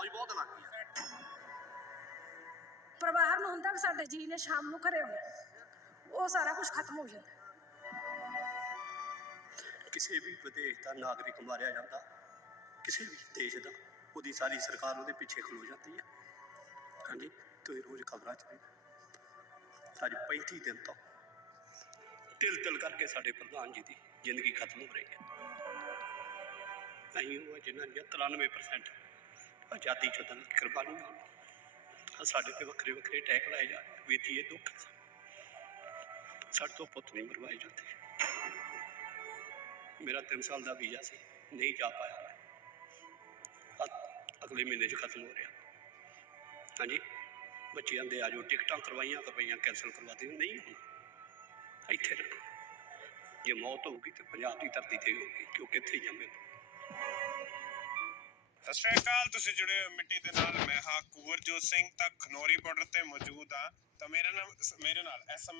ਫੌਜ ਬਹੁਤ ਲੱਗ ਗਈ ਆ ਪਰਿਵਾਰ ਨੂੰ ਹੁੰਦਾ ਵੀ ਸਾਡੇ ਜੀ ਨੇ ਸ਼ਾਮ ਨੂੰ ਘਰੇ ਆਉਣਾ। ਉਹ ਸਾਰਾ ਕੁਝ ਖਤਮ ਹੋ ਜਾਂਦਾ। ਕਿਸੇ ਵੀ ਵਿਦੇਸ਼ ਦਾ ਨਾਗਰਿਕ ਮਾਰਿਆ ਜਾਂਦਾ ਕਿਸੇ ਵੀ ਦੇਸ਼ ਦਾ ਉਹਦੀ ਸਾਰੀ ਸਰਕਾਰ ਉਹਦੇ ਪਿੱਛੇ ਖਲੋ ਜਾਂਦੀ ਹੈ। ਹਾਂਜੀ ਤੁਸੀਂ ਰੋਜ਼ ਖਬਰਾਂ ਚ ਵੇਖ ਅੱਜ 35 ਦਿਨ ਤੋਂ ਤਿਲ ਤਿਲ ਕਰਕੇ ਸਾਡੇ ਪ੍ਰਧਾਨ ਜੀ ਦੀ ਜ਼ਿੰਦਗੀ ਖਤਮ ਹੋ ਰਹੀ ਹੈ। ਅਸੀਂ ਉਹ ਆ ਜਿਨ੍ਹਾਂ ਦੀਆਂ 93% ਆਜ਼ਾਦੀ ਚੋਂ ਤਾਂ ਕੁਰਬਾਨੀਆਂ ਹੋਣ ਆਹ ਸਾਡੇ ਤੇ ਵੱਖਰੇ ਵੱਖਰੇ ਅਟੈਕ ਲਾਏ ਜਾ ਰਹੇ ਆ। ਵੀਰ ਜੀ ਇਹ ਦੁੱਖ ਹੈ ਸਾਨੂੰ। ਸਾਡੇ ਤੋਂ ਪੁੱਤ ਨਹੀਂ ਮਰਵਾਏ ਜਾਂਦੇ ਮੇਰਾ 3 ਸਾਲ ਦਾ ਵੀਜ਼ਾ ਸੀ ਨਹੀਂ ਜਾ ਪਾਇਆ ਮੈਂ ਅ- ਅਗਲੇ ਮਹੀਨੇ 'ਚ ਖਤਮ ਹੋ ਰਿਹਾ ਹਾਂਜੀ ਬੱਚਿਆਂ ਦੇ ਆਜੋ ਟਿਕਟਾਂ ਕਰਵਾਈਆਂ ਕਰਵਾਈਆਂ ਕੈਂਸਲ ਕਰਵਾ ਦਿਓ ਨਹੀਂ ਹੁਣ ਇੱਥੇ ਰਹੋ ਜੇ ਮੌਤ ਹੋਊਗੀ ਤੇ ਪੰਜਾਬ ਦੀ ਧਰਤੀ ਤੇ ਹੀ ਹੋਊਗੀ ਕਿਉਂਕਿ ਇੱਥੇ ਹੀ ਜੰਮੇ ਸਤਿ ਸ਼੍ਰੀ ਅਕਾਲ, ਤੁਸੀਂ ਜੁੜੇ ਹੋ ਮਿੱਟੀ ਦੇ ਨਾਲ। ਮੈਂ ਹਾਂ ਕੁਵਰਜੋਤ ਸਿੰਘ, ਤਾਂ ਖਨੌਰੀ ਬਾਰਡਰ ਤੇ ਮੌਜੂਦ ਆ ਤਾਂ ਮੇਰੇ ਨਾਲ ਮੇਰੇ ਨਾਲ ਇਸ ਸਮੇਂ